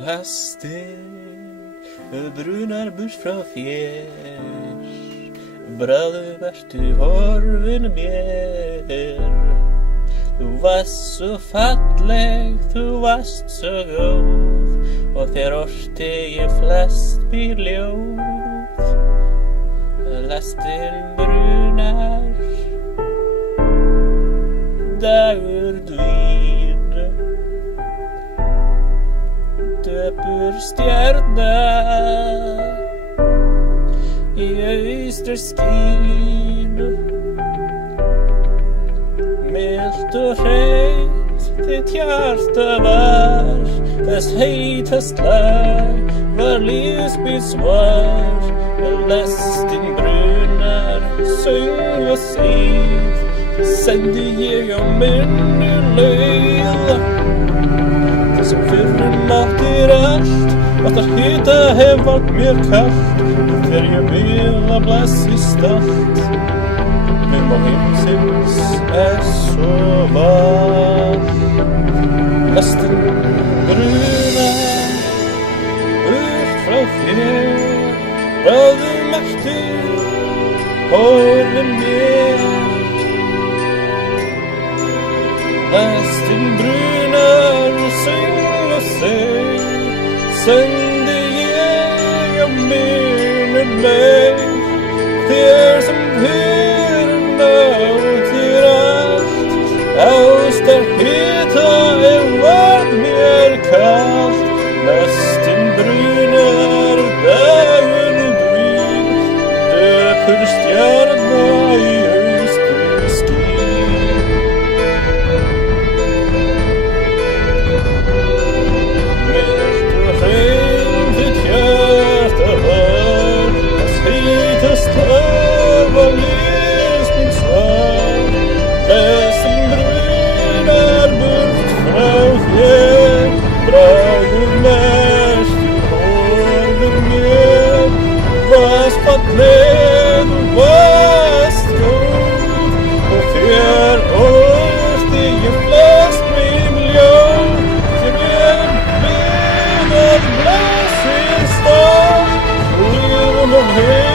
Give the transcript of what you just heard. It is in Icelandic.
Lastin brunar burt frá þér, bráðum ertu horfin mér. Þú varst svo falleg, þú varst svo góð, og þér orti ég flest býr ljóð. Lastin brunar, dagur dvín, döpur stjärna í austri skín. Milt og hreint þitt hjarta var, þess heitast lag var lífsbýr svar. Lastin brunar, söng og síð, sendi ég á minni leið. Það sem fyrrum máttir allt, áttar hita hef vald mér kalt, þegar ég vil að blæsi stolt. Á heimsins svo vald. Lastin brunar burt frá þér, bráðum ertu horfin mér. Lastin brunar, söng og seg, sendi ég á minni leið. Þér sem áttir allt, ástar hita varð mér kalt. Lastin brunar, dagur dvín, döpur stjärna í austri skín. Milt og hreint þitt hjarta var, þess heitast lag var lífsbýr svar. Lastin brunar burt frá þér, bráðum ertu horfin mér. Varst falleg, þú varst góð, og þér orti ég flest mín ljóð. Þér ég vil að blæsi stolt, og lífum og heim.